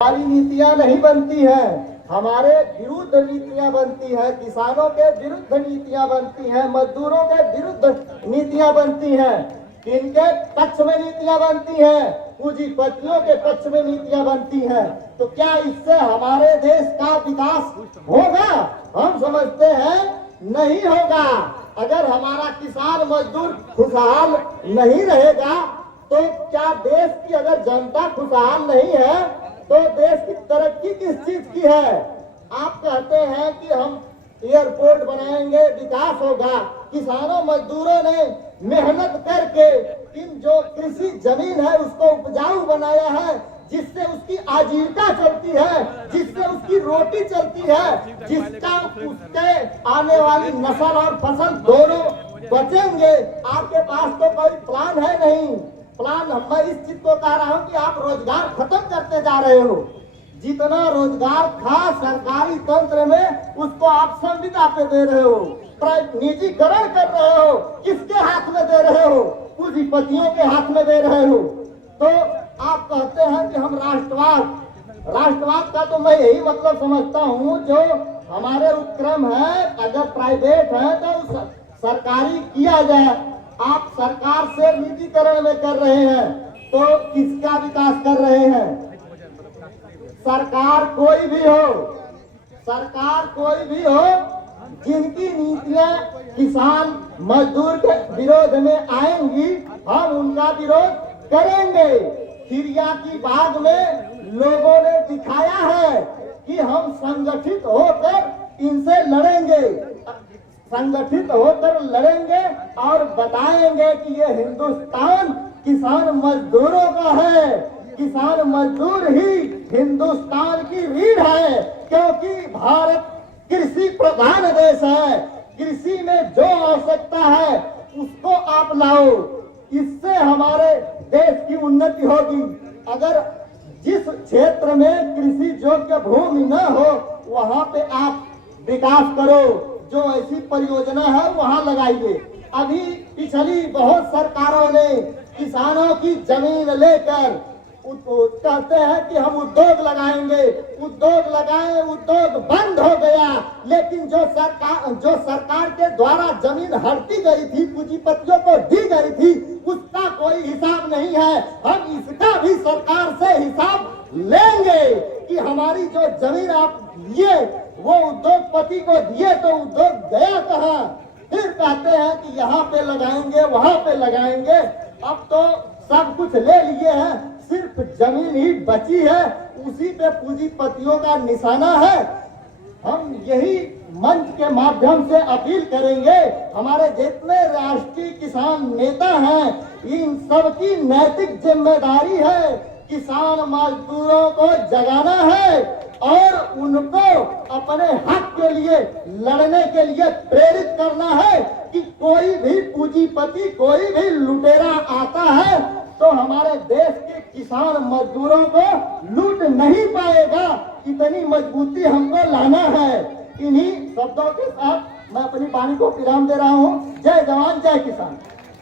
हमारी नीतियां नहीं बनती हैं, हमारे विरुद्ध नीतियां बनती हैं, किसानों के विरुद्ध नीतियां बनती हैं, मजदूरों के विरुद्ध नीतियां बनती हैं, किनके पक्ष में नीतियां बनती हैं, पूंजीपतियों के पक्ष में नीतियां बनती हैं। तो क्या इससे हमारे देश का विकास होगा? हम समझते हैं नहीं होगा। अगर हमारा किसान मजदूर खुशहाल नहीं रहेगा तो क्या देश की अगर जनता खुशहाल नहीं है तो देश की तरक्की किस चीज की है? आप कहते हैं कि हम एयरपोर्ट बनाएंगे, विकास होगा। किसानों मजदूरों ने मेहनत करके इन जो कृषि जमीन है उसको उपजाऊ बनाया है, जिससे उसकी आजीविका चलती है, जिससे उसकी रोटी चलती है, जिसका उसके आने वाली नस्ल और फसल दोनों बचेंगे। आपके पास तो कोई प्लान है नहीं। प्लान मैं इस चीज को कह रहा हूँ कि आप रोजगार खत्म करते जा रहे हो। जितना रोजगार था सरकारी तंत्र में उसको आप संविदा पे दे रहे हो, निजीकरण कर रहे हो। किसके हाथ में दे रहे हो? पूंजीपतियों के हाथ में दे रहे हो। तो आप कहते हैं कि हम राष्ट्रवाद का तो मैं यही मतलब समझता हूँ, जो हमारे उपक्रम है अगर प्राइवेट है तो सरकारी किया जाए। आप सरकार से निजीकरण में कर रहे हैं तो किसका विकास कर रहे हैं? सरकार कोई भी हो, जिनकी नीतियां किसान मजदूर के विरोध में आएंगी हम उनका विरोध करेंगे। खिरिया की बाग में लोगों ने दिखाया है कि हम संगठित होकर इनसे लड़ेंगे, और बताएंगे कि ये हिंदुस्तान किसान मजदूरों का है। किसान मजदूर ही हिंदुस्तान की रीढ़ है, क्योंकि भारत कृषि प्रधान देश है। कृषि में जो आवश्यकता है उसको आप लाओ, इससे हमारे देश की उन्नति होगी। अगर जिस क्षेत्र में कृषि योग्य भूमि न हो वहां पे आप विकास करो, जो ऐसी परियोजना है वहां लगाइए। अभी पिछली बहुत सरकारों ने किसानों की जमीन लेकर कहते हैं कि हम उद्योग लगाएंगे, उद्योग लगाए, उद्योग बंद हो गया। लेकिन जो सरकार के द्वारा जमीन हड़पी गई थी, पूंजीपतियों को दी गई थी, उसका कोई हिसाब नहीं है। हम इसका भी सरकार से हिसाब लेंगे कि हमारी जो जमीन आप लिए वो उद्योगपति को दिए तो उद्योग गया कहाँ? फिर कहते हैं कि यहाँ पे लगाएंगे, वहां पे लगाएंगे। अब तो सब कुछ ले लिए हैं, सिर्फ जमीन ही बची है, उसी पे पूंजीपतियों का निशाना है। हम यही मंच के माध्यम से अपील करेंगे, हमारे जितने राष्ट्रीय किसान नेता हैं इन सब की नैतिक जिम्मेदारी है किसान मजदूरों को जगाना है और उनको अपने हक के लिए लड़ने के लिए प्रेरित करना है कि कोई भी पूंजीपति, कोई भी लुटेरा आता है तो हमारे देश के किसान मजदूरों को लूट नहीं पाएगा। इतनी मजबूती हमको लाना है। इन्हीं शब्दों के साथ मैं अपनी वाणी को विराम दे रहा हूँ। जय जवान जय किसान।